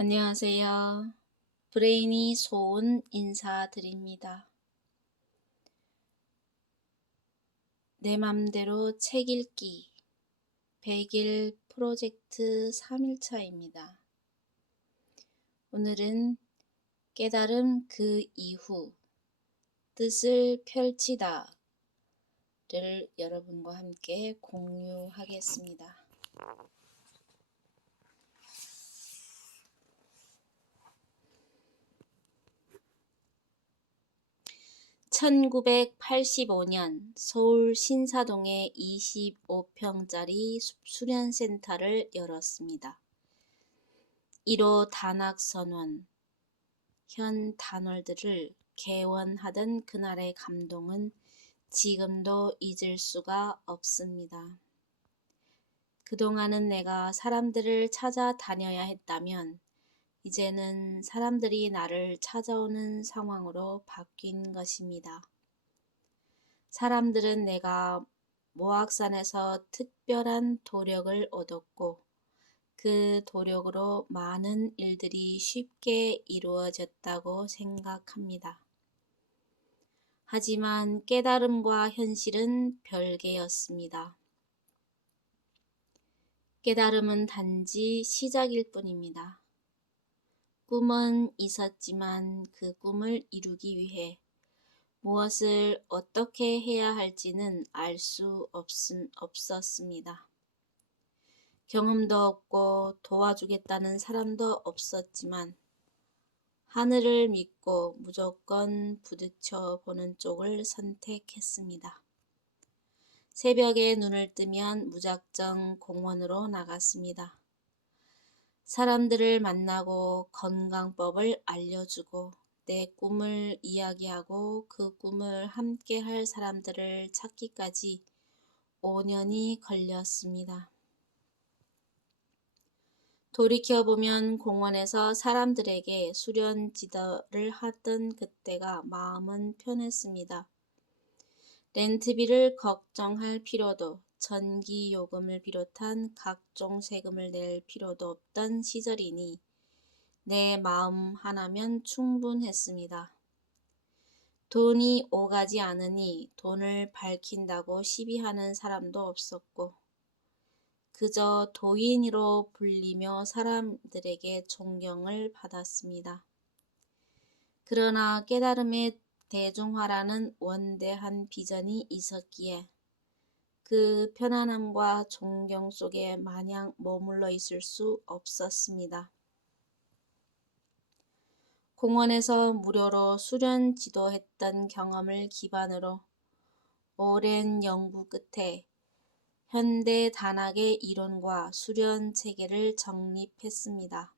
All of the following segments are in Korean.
안녕하세요. 브레인이 소은 인사드립니다. 내 맘대로 책 읽기 100일 프로젝트 3일차입니다. 오늘은 깨달음 그 이후 뜻을 펼치다를 여러분과 함께 공유하겠습니다. 1985년 서울 신사동에 25평짜리 수련센터를 열었습니다. 1호 단학선원, 현 단월들을 개원하던 그날의 감동은 지금도 잊을 수가 없습니다. 그동안은 내가 사람들을 찾아다녀야 했다면 이제는 사람들이 나를 찾아오는 상황으로 바뀐 것입니다. 사람들은 내가 모악산에서 특별한 도력을 얻었고 그 도력으로 많은 일들이 쉽게 이루어졌다고 생각합니다. 하지만 깨달음과 현실은 별개였습니다. 깨달음은 단지 시작일 뿐입니다. 꿈은 있었지만 그 꿈을 이루기 위해 무엇을 어떻게 해야 할지는 알 수 없었습니다. 경험도 없고 도와주겠다는 사람도 없었지만 하늘을 믿고 무조건 부딪혀 보는 쪽을 선택했습니다. 새벽에 눈을 뜨면 무작정 공원으로 나갔습니다. 사람들을 만나고 건강법을 알려주고 내 꿈을 이야기하고 그 꿈을 함께 할 사람들을 찾기까지 5년이 걸렸습니다. 돌이켜보면 공원에서 사람들에게 수련 지도를 하던 그때가 마음은 편했습니다. 렌트비를 걱정할 필요도, 전기 요금을 비롯한 각종 세금을 낼 필요도 없던 시절이니 내 마음 하나면 충분했습니다. 돈이 오가지 않으니 돈을 밝힌다고 시비하는 사람도 없었고 그저 도인으로 불리며 사람들에게 존경을 받았습니다. 그러나 깨달음의 대중화라는 원대한 비전이 있었기에 그 편안함과 존경 속에 마냥 머물러 있을 수 없었습니다. 공원에서 무료로 수련 지도했던 경험을 기반으로 오랜 연구 끝에 현대 단학의 이론과 수련 체계를 정립했습니다.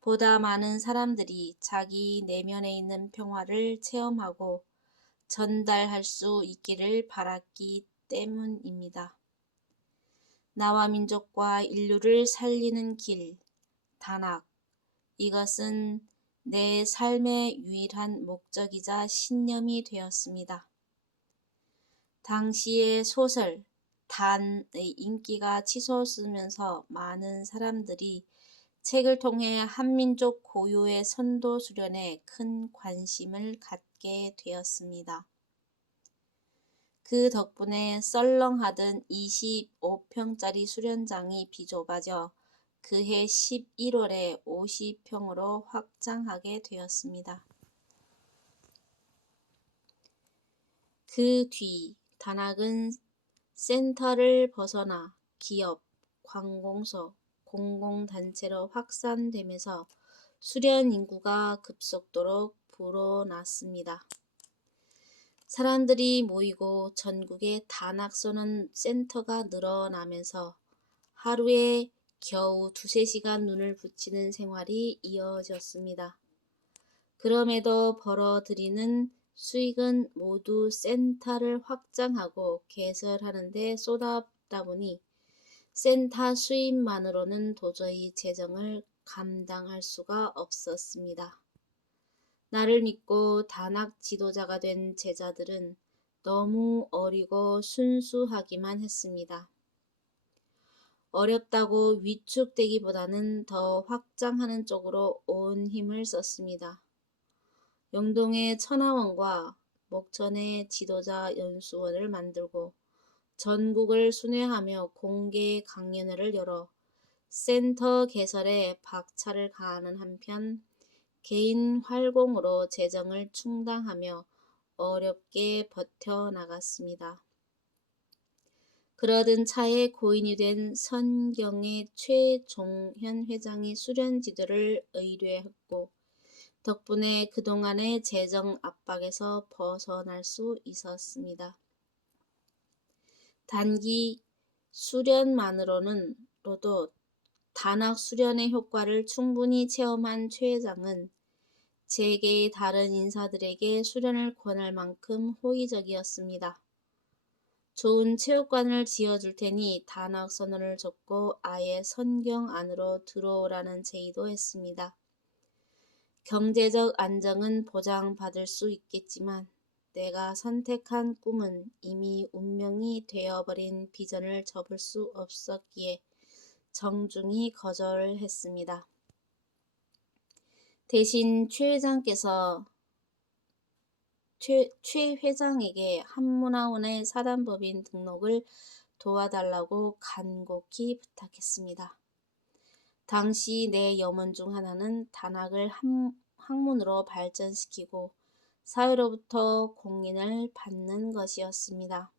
보다 많은 사람들이 자기 내면에 있는 평화를 체험하고 전달할 수 있기를 바랐기 때문입니다. 나와 민족과 인류를 살리는 길, 단학, 이것은 내 삶의 유일한 목적이자 신념이 되었습니다. 당시의 소설, 단의 인기가 치솟으면서 많은 사람들이 책을 통해 한민족 고유의 선도 수련에 큰 관심을 갖게 되었습니다. 그 덕분에 썰렁하던 25평짜리 수련장이 비좁아져 그해 11월에 50평으로 확장하게 되었습니다. 그 뒤 단학은 센터를 벗어나 기업, 관공서, 공공단체로 확산되면서 수련 인구가 급속도로 불어났습니다. 사람들이 모이고 전국에 단학선원 센터가 늘어나면서 하루에 겨우 2~3시간 눈을 붙이는 생활이 이어졌습니다. 그럼에도 벌어들이는 수익은 모두 센터를 확장하고 개설하는 데 쏟았다 보니 센터 수입만으로는 도저히 재정을 감당할 수가 없었습니다. 나를 믿고 단학 지도자가 된 제자들은 너무 어리고 순수하기만 했습니다. 어렵다고 위축되기보다는 더 확장하는 쪽으로 온 힘을 썼습니다. 영동에 천하원과 목천에 지도자 연수원을 만들고 전국을 순회하며 공개 강연회를 열어 센터 개설에 박차를 가하는 한편 개인 활공으로 재정을 충당하며 어렵게 버텨나갔습니다. 그러던 차에 고인이 된 선경의 최종현 회장이 수련지도를 의뢰했고 덕분에 그동안의 재정 압박에서 벗어날 수 있었습니다. 단기 수련만으로도 단학 수련의 효과를 충분히 체험한 최 회장은 재계의 다른 인사들에게 수련을 권할 만큼 호의적이었습니다. 좋은 체육관을 지어줄 테니 단학 선언을 줬고 아예 선경 안으로 들어오라는 제의도 했습니다. 경제적 안정은 보장받을 수 있겠지만 내가 선택한 꿈은 이미 운명이 되어버린 비전을 접을 수 없었기에 정중히 거절했습니다. 대신 최 회장에게 한문화원의 사단법인 등록을 도와달라고 간곡히 부탁했습니다. 당시 내 염원 중 하나는 단학을 학문으로 발전시키고 사회로부터 공인을 받는 것이었습니다.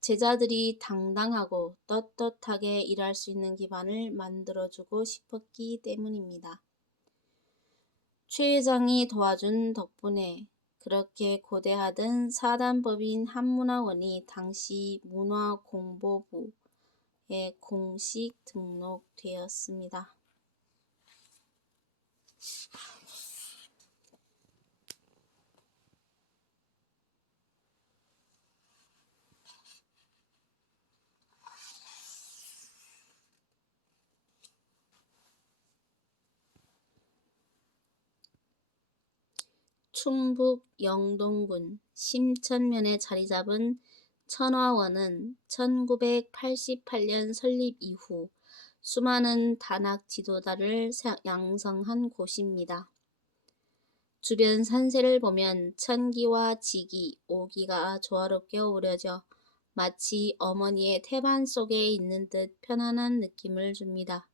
제자들이 당당하고 떳떳하게 일할 수 있는 기반을 만들어주고 싶었기 때문입니다. 최 회장이 도와준 덕분에 그렇게 고대하던 사단법인 한문화원이 당시 문화공보부에 공식 등록되었습니다. 충북 영동군 심천면에 자리잡은 천화원은 1988년 설립 이후 수많은 단학 지도자를 양성한 곳입니다. 주변 산세를 보면 천기와 지기, 오기가 조화롭게 어우러져 마치 어머니의 태반 속에 있는 듯 편안한 느낌을 줍니다.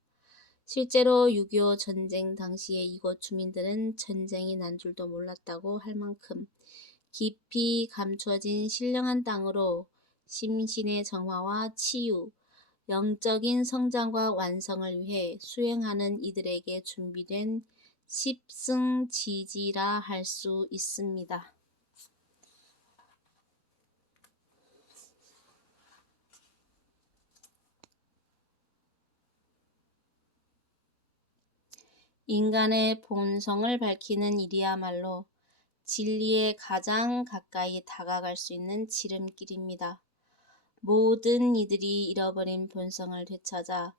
실제로 6.25 전쟁 당시에 이곳 주민들은 전쟁이 난 줄도 몰랐다고 할 만큼 깊이 감추어진 신령한 땅으로 심신의 정화와 치유, 영적인 성장과 완성을 위해 수행하는 이들에게 준비된 십승지지라 할 수 있습니다. 인간의 본성을 밝히는 일이야말로 진리에 가장 가까이 다가갈 수 있는 지름길입니다. 모든 이들이 잃어버린 본성을 되찾아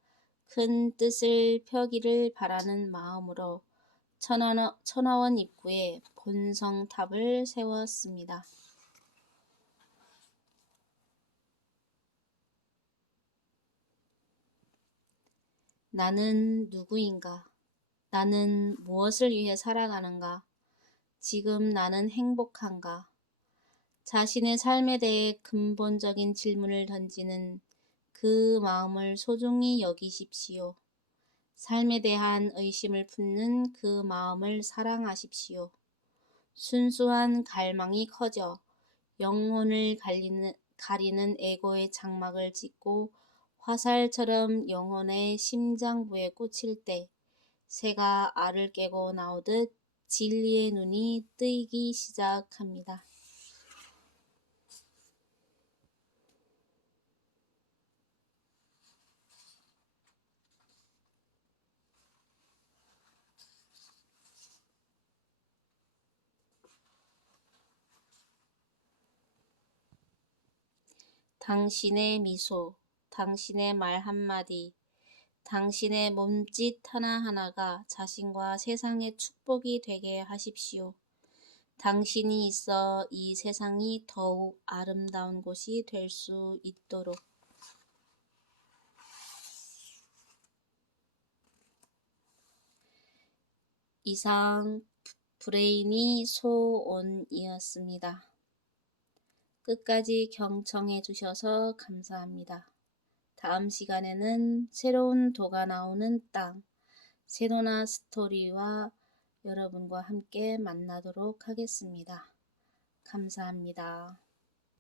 큰 뜻을 펴기를 바라는 마음으로 천화원 입구에 본성탑을 세웠습니다. 나는 누구인가? 나는 무엇을 위해 살아가는가? 지금 나는 행복한가? 자신의 삶에 대해 근본적인 질문을 던지는 그 마음을 소중히 여기십시오. 삶에 대한 의심을 품는 그 마음을 사랑하십시오. 순수한 갈망이 커져 영혼을 가리는 에고의 장막을 찢고 화살처럼 영혼의 심장부에 꽂힐 때 새가 알을 깨고 나오듯 진리의 눈이 뜨이기 시작합니다. 당신의 미소, 당신의 말 한마디, 당신의 몸짓 하나하나가 자신과 세상의 축복이 되게 하십시오. 당신이 있어 이 세상이 더욱 아름다운 곳이 될 수 있도록. 이상 브레이니 소온이었습니다. 끝까지 경청해 주셔서 감사합니다. 다음 시간에는 새로운 도가 나오는 땅, 세도나 스토리와 여러분과 함께 만나도록 하겠습니다. 감사합니다.